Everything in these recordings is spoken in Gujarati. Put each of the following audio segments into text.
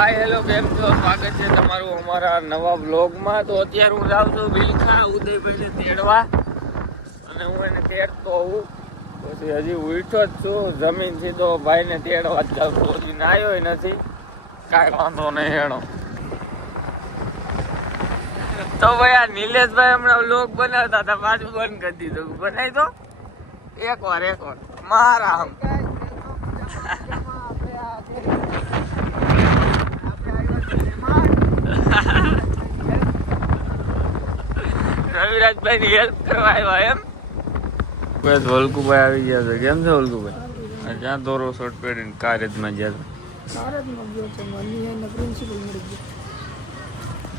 હાય હેલો, કેમ છો? સ્વાગત છે તમારું અમારા નવા વ્લોગમાં. તો અત્યારે હું જાઉં છું બિલખા ઉદયભાઈને તેડવા, અને હું એને તેડતો હોઉં. પછી હજી ઉઠ્યો જ છું જમીનથી, તો ભાઈને તેડવા જ જાઉં છું. હજી નાહ્યો નથી, કાંઈ વાંધો નહીં હેણો. તો ભાઈ આ નિલેશભાઈ હમણાં વ્લોગ બનાવતા હતા, પાછું બંધ કરી દીધું. બનાવી દો એકવાર મારા આમ રવિરાજભાઈ ની હેલ્પ કરવા આવ્યા એમ. બસ વલ્કુભાઈ આવી ગયા છે. કેમ છે વલ્કુભાઈ? ક્યાં દોરો શર્ટ પહેરીને કારેજમાં ગયા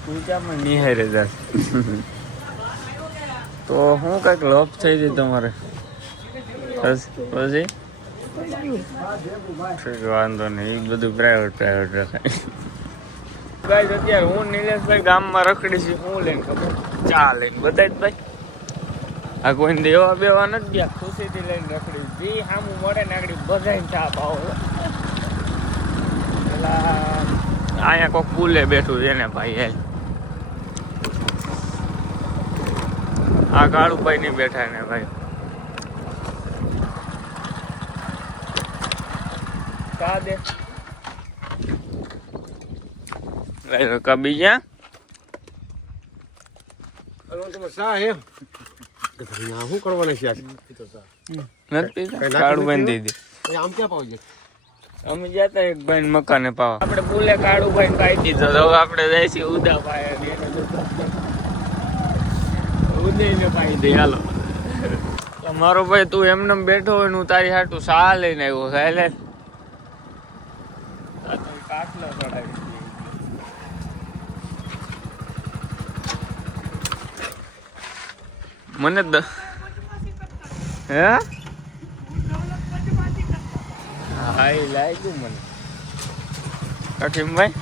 તું ક્યાં નિહારે જા? તો હું કઈક લોપ થઈ ગઈ તમારે પછી વાંધો નહીં, એ બધું પ્રાઇવેટ રખાય. ગાઈસ અત્યારે હું નિલેશભાઈ ગામમાં રખડી છે. હું લઈને ખબર ચા લઈને બધા જ ભાઈ. આ કોઈને દેવા બેવા નથી ગયા, ખુશીથી લઈને રખડી. જે સામું મળે ને આગળ બધાને ચા પાવો. પેલા અહીંયા કોઈક પુલે બેઠું છે ને ભાઈ. આ કાળુભાઈ ની બેઠા ને ભાઈ. ચા દે કબી જ્યાં શું કરવાના છે? આમ ક્યાં પાવ છે? અમે જતા એક ભાઈ મકાને પાવા. આપણે પુલે કાળુભાઈ પાઈ દીધો. હવે આપણે જઈશું ઉદા પાયા, ઉદય ને પાઈ દે. હાલો મારો ભાઈ, તું એમને બેઠો હોય, હું તારી હાટું સા લઈને આવ્યો. સાહેલે કાટલો ચડાવી મને હે હા એ લાગ્યું મને. કઠિમભાઈ,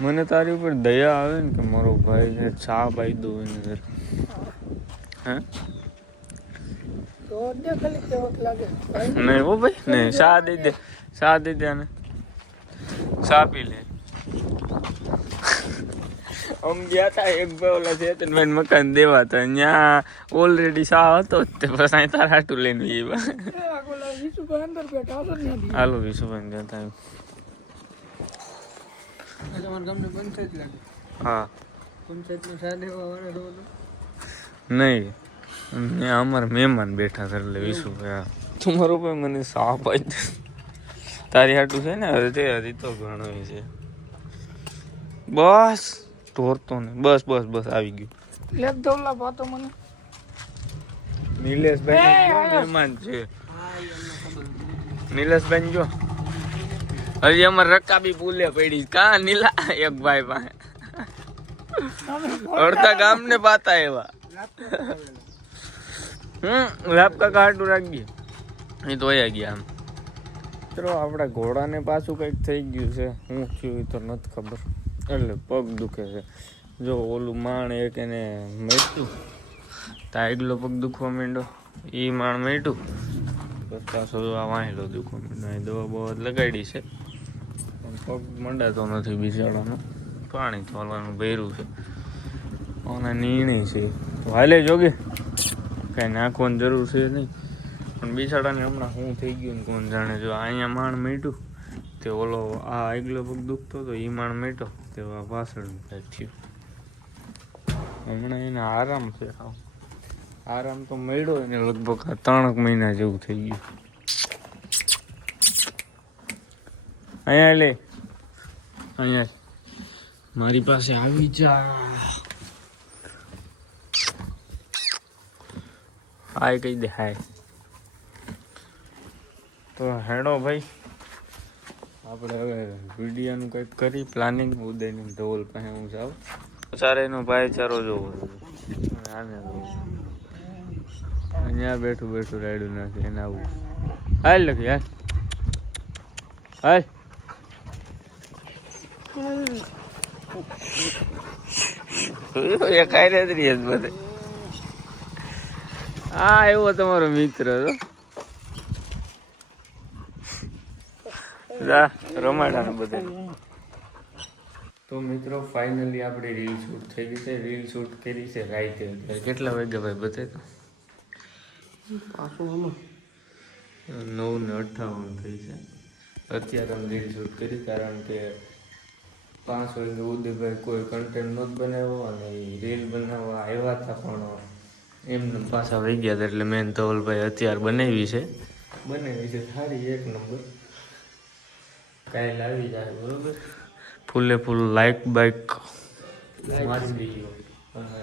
મને તારી ઉપર દયા આવે ને કે મારો ભાઈ છે, ચા પાઈ દો એને. હે નહીં હો ભાઈ, નહીં. ચા દઈ દે, ચા દઈ દે ને ચા પી લે. આમ ગયા હતા એક ભાઈ ઓલા ચેતનભાઈ મકાન દેવા હતા, ત્યાં ઓલરેડી સા હતો જ તે. બસ અહીં તાર હાટું લઈને હાલો વિશુભાઈ જતા. હા નહીં, અમારા મહેમાન બેઠા છે એટલે વિશુભાઈ. તમારો ભાઈ મને સાપ જ તારી હાટું છે ને. તે હજી તો ઘણો છે. બસ ઢોરતો ને બસ બસ બસ આવી ગયું. નિલેશભાઈ મહેમાન છે. નિલેશભાઈ જો હજી અમારે રકાબી પુલે પડી. કા નીલા એક ભાઈ પાસે અડધા ગામ ને પાતા એવા. લાપકા કાટું રાખીએ એ તો વયા ગયા. આમ ચલો આપડા ઘોડાને પાછું કઈક થઈ ગયું છે. હું થયું તો નથી ખબર. એટલે પગ દુખે છે. જો ઓલું માણ એક એને મેટ્યું તા આગલો પગ દુખવા માંડ્યો. એ માણ મેટ્યું પાછો આ વાહેલો દુખવા માંડ્યો. દવા બવા લગાડી છે પણ પગ મંડાતો નથી બિચારાનો. પાણી થોડવાનું ભર્યું છે અને નિર્ણય છે હાલે જોગે કાંઈ નાખવાની જરૂર છે નહીં. પણ બિચારાને હમણાં શું થઈ ગયું ને કોણ જાણે. જો અહીંયા માણ મેટ્યું તે ઓલો આ આગલો પગ દુખતો હતો, એ માણ મેટો તે પાછળ થયું. હમણાં એને આરામ છે. આરામ તો મળ્યો એને લગભગ 3 મહિના જેવું થઈ ગયું. અહીંયા લે, અહીંયા મારી પાસે આવી જા. હાય કહી દે હાય. તો હેડો ભાઈ, આપણે હવે વિડીયોનું કંઈક કરી પ્લાનિંગ. ઉદયની ઢોલ પાસે હું જાઉં. ચારેયનો ભાઈચારો જોવો. અહીંયા બેઠું બેઠું રાયડું નાખી એને આવું. હાલ લખી હાલ હાલ. કાંઈ નથી રહી બધે. હા એવો તમારો મિત્ર જા રમાડા ને બધે. તો મિત્રો ફાઇનલી આપણે રીલ શૂટ થઈ ગઈ છે. રીલ શૂટ કરી છે રાઈતે. કેટલા વાગ્યા ભાઈ બતાય તો? 9:58 થઈ છે. અત્યારે અમે રીલ શૂટ કરી કારણ કે 5 વાગે ઉદયભાઈ કોઈ કન્ટેન્ટ નહોતો બનાવ્યો અને રીલ બનાવવા આવ્યા હતા પણ એમને પાછા વહી ગયા હતા એટલે મેન ધવલભાઈ અત્યારે બનાવી છે સારી 1 નંબર. કાલે આવી જાય બરોબર. ફૂલે ફૂલ લાઈક બાઈક મારી દીજો અને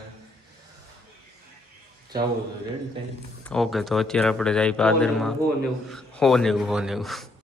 જાવું રેડી થાય. ઓકે તો અત્યારે આપણે જઈએ પાદરમાં. હો ને એવું